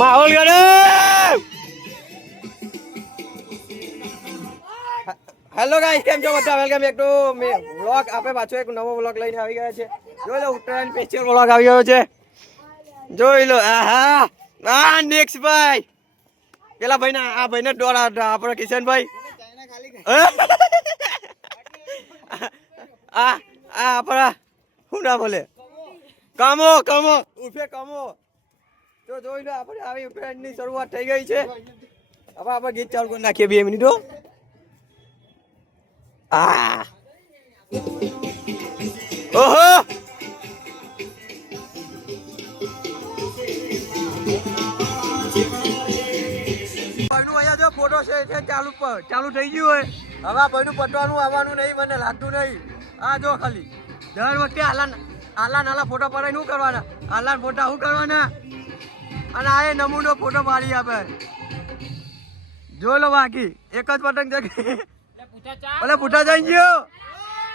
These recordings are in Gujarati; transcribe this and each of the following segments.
માહોલ ગરમ. હેલો ગાઈસ, કેમ છો બધા? Welcome back to vlog. આપણે પાછો એક નવો વ્લોગ લઈને આવી ગયા છે. જોઈ લો, ઉત્તરાયણ સ્પેશિયલ વ્લોગ આવી ગયો છે. જોઈ લો. આહા, આ નેક્સ્ટ ભાઈ, પેલા ભાઈ ના, આ ભાઈ ને ડોર આપણો કિશનભાઈ. આ આપણા શું ના બોલે, કામો ઉર્ફે કામો. તો જોઈ લો, આપણે આવી ઉત્તરાયણની શરૂઆત થઈ ગઈ છે. હવે આપણે ગીત ચાલુ કરી નાખીએ 2 મિનિટો. ઓહો, અહીંયા જો ફોટો છે ચાલુ થઈ ગયું હોય. હવે આ ભાઈનું પટવાનું આવવાનું નહીં, મને લાગતું નહીં. આ જો ખાલી દર વખતે આલા ફોટો પડાય શું કરવાના, આલા ફોટા શું કરવાના. અને આ એ નમૂનો ફોટો પાડી આપે. જોઈ લો, બાકી એક જ પતંગ જગે. અલે પૂઠા જઈ ગયો,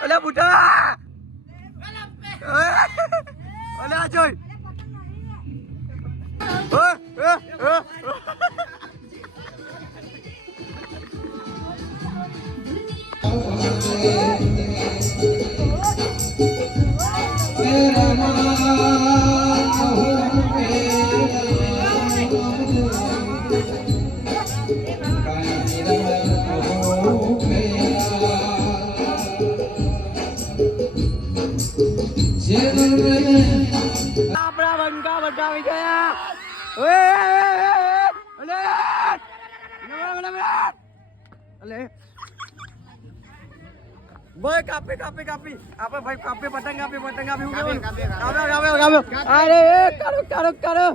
અલે પૂઠા, અલે આ જોઈ. આપણા બંકા બતાવી ગયા. ભાઈ કાપી આપણે ભાઈ કાપી પતંગ આપી અરે કરો.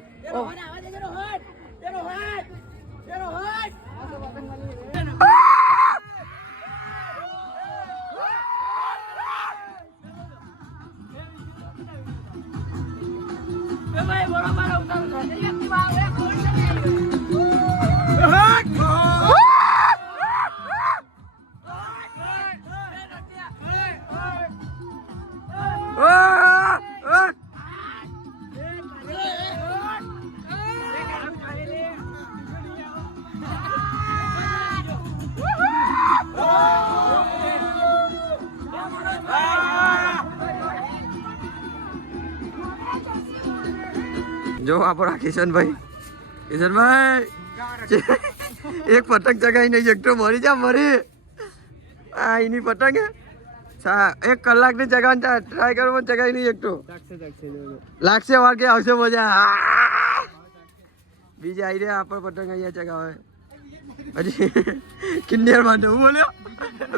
જો આપણા કિશનભાઈ એક પતંગ ચગાઈ નહીં એકટો મરી જા મરી. આ એની પતંગ એક કલાકની ચગાવવાની ટ્રાય કરો પણ ચગાઈ નહીં એકટો. લાગશે વાર કે આવશે મજા. બીજા આવી રહ્યા આપણે પતંગ અહીંયા ચગાવે. હજી કિન્નર માટે હું બોલ્યો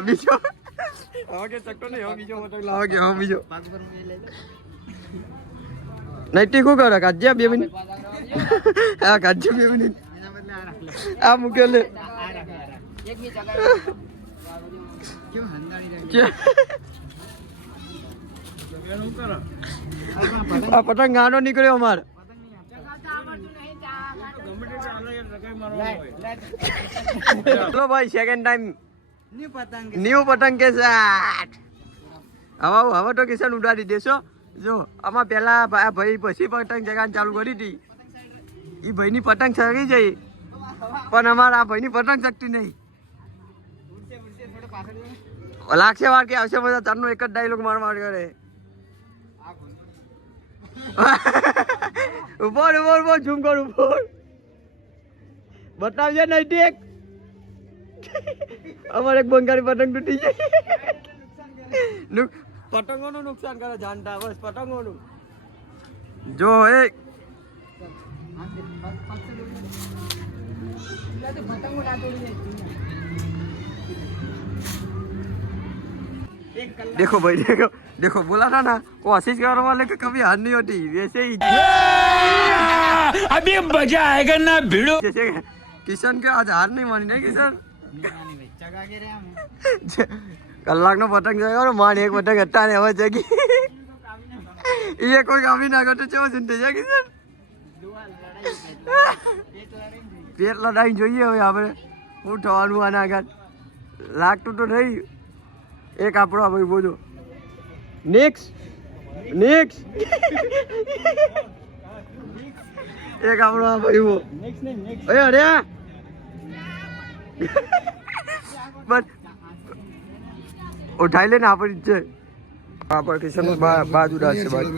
બીજો હવે કે ચકતો નહીં. હવે બીજો પતંગ લાવે કે હવે બીજો નૈતિક શું કરે કાજ્યા 2 મિનિટ. હા કાજ્યા 2 મિનિટ આ મૂકેલે. આ પતંગ ગાનો નીકળ્યો અમારે. ચલો ભાઈ, સેકન્ડ ટાઈમ ન્યુ પતંગ કે સાથ. હવે તો કિશન ઉડાડી દેશો. જો આમાં પેલા ભાઈ પછી પતંગ ચગાવવાનું ચાલુ કરી હતી. એ ભાઈની પતંગ ચગી જઈ, પણ અમારા આ ભાઈની પતંગ ચગતી નહીં. લાગશે વાર કે આવશે બધા. તારનો એક જ ડાયલોગ માર કરે. ઉપર ઝૂમ કર ઉપર બતાવજે નહીં એક. અમારે એક બંગાળી પતંગ તૂટી જાય. પતંગોનું નુકસાન કરે જાણતા બસ પતંગોનું. જો એક देखो भाई देखो बोला था ना कोशिश करो वाले की कभी हार नहीं होती. वैसे ही अभी मजा आएगा ना भिड़ो. जैसे किशन के आज हार नहीं मानी ना किशन. કલાક નો પતંગ જગ્યો માન એક પતંગ હતા ને હવે જગી. એ કોઈ કામી ના કરતો ચેવો ચિંતા છે કિશન. પેટ લડાઈ જોઈએ હવે આપણે શું થવાનું આના આગળ. લાગતું તો નહીં. એક આપણો ભાઈ બોલો નેક્સ્ટ એક આપણો આ ભાઈ એ અરે બસ ઉઠાઈ લે ને આપણી છે આપણ કિશન બાજુ ડાલશે બાજુ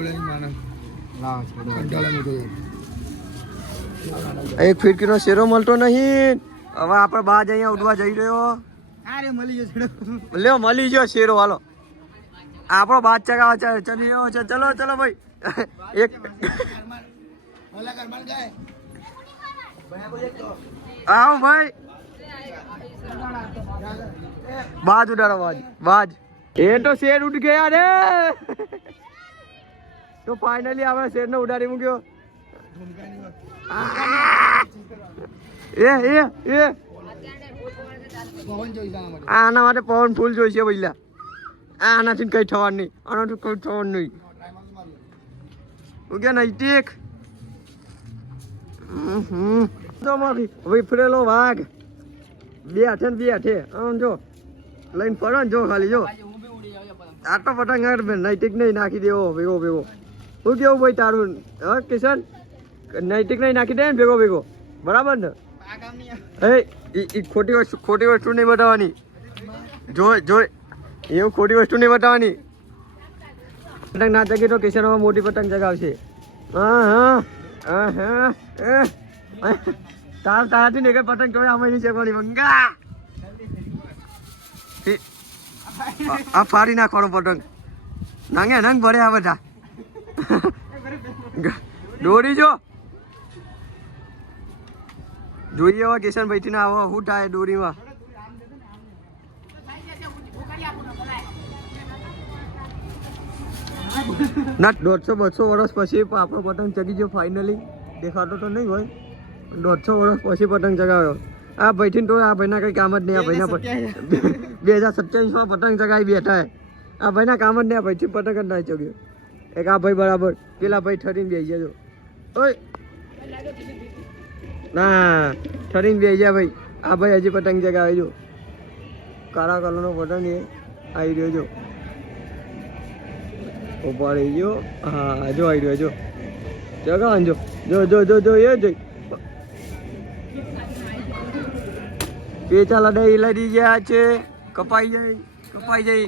એક ફિરકીનો શેરો મળતો નહીં હવે આપણે બાજ અહીંયા ઉડવા જઈ રહ્યો લ્યો મળી ગયો શેરો હાલો આપણો બાદ ચગાવા ચલી રહ્યો છે ચલો ચલો ભાઈ એક આવો ભાઈ બાજ ઉડાડો બાજ બાજ એ તો શેર ઉડ ગયા રે તો ફાઇનલી આપણે શેર ને ઉડાડી મૂક્યો એ આના માટે પવન ફૂલ જોઈશે પહેલા આનાથી કઈ થવાનું નહીં આનાથી કઈ થવાનું નહીં ઓકે નૈતિક વિફરેલો વાઘ બે હાથે ને બે હાથે આમ જો લઈને ફરો ને જો ખાલી જો આટલો પતંગ નૈતિક નહીં નાખી દેવો ભેગો ભેગો શું કેવું ભાઈ તારું હા કિશન નૈતિક નહીં નાખી દે ને ભેગો ભેગો બરાબર ને એ ખોટી વસ્તુ નહીં બતાવવાની જો એવું ખોટી વસ્તુ નહીં બતાવવાની પતંગ ના ચગી તો કિશનમાં મોટી પતંગ ચગાવશે તારાથી ને પતંગ તો આમાં નહીં ચગવાની મંગા આ ફાડી નાખવાનો પતંગ નાંગે નંગ ભરે આ બધા દોરી જો જોઈએ હવે કિશનભાઈ થી ના આવો શું થાય દોરીમાં ના 150-200 વર્ષ પછી આપણો પતંગ ચગી ગયો ફાઇનલી દેખાતો તો નહીં હોય 150 વર્ષ પછી પતંગ ચગાવ્યો આ ભાઈથી તો આ ભાઈના કઈ કામ જ નહીં આ ભાઈના 2027માં પતંગ ચગાવી બેઠા આ ભાઈના કામ જ નહીં આ ભાઈથી પતંગ જ ના ચગ્યો એક આ ભાઈ બરાબર પેલા ભાઈ ઠરીને બેસી જજો ઓય ના ઠરીને બેસી જા ભાઈ આ ભાઈ હજી પતંગ ચગાવે જો કાળા કલરનો પતંગ એ આવી રહ્યો જો ઉપાડી ગયો હા જો આવી રહ્યો જો ચગાવ જો જો જો જો જો એ જોઈ પેચા લડી ગયા છે કપાઈ જાય